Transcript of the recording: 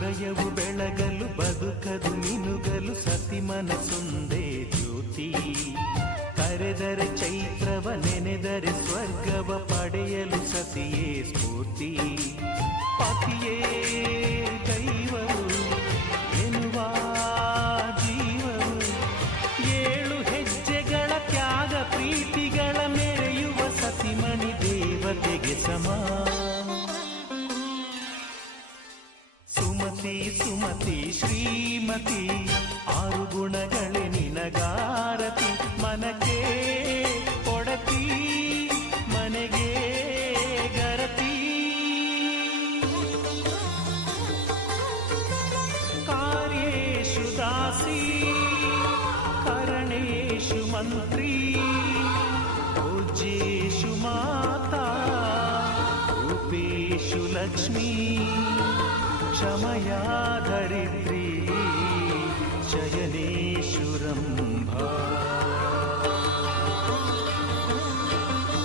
ಹೃದಯವು ಬೆಳಗಲು ಬದುಕದು ಮಿನುಗಲು ಸತಿ ಮನಸೊಂದೇ ಜ್ಯೋತಿ. ಕರೆದರೆ ಚೈತ್ರವ ನೆನೆದರೆ ಸ್ವರ್ಗವ ಪಡೆಯಲು ಸತಿಯೇ ಸ್ಫೂರ್ತಿ. ಪತಿಯೇ ದೈವವು ಎನ್ನುವ ಜೀವವು, 7 ಹೆಜ್ಜೆಗಳ ತ್ಯಾಗ ಪ್ರೀತಿಗಳ ಮೆರೆಯುವ ಸತಿಮಣಿ ದೇವತೆಗೆ ಸಮ. ಸುಮತಿ ಸುಮತಿ ಶ್ರೀಮತಿ 6 ಗುಣಗಳೇ ನಿನಗಾರತಿ. ಮನಕ್ಕೆ ಕೊಡತಿ ಮನೆಗೆ ಗರತಿ. ಕಾರ್ಯೇಷು ದಾಸಿ ಕರಣೇಷು ಮಂತ್ರಿ. ಪೂಜ್ಯೇಷು ಮಾತಾ ರೂಪೇಷು ಲಕ್ಷ್ಮೀ. क्षमया धरित्री शयनेषु रम्भा.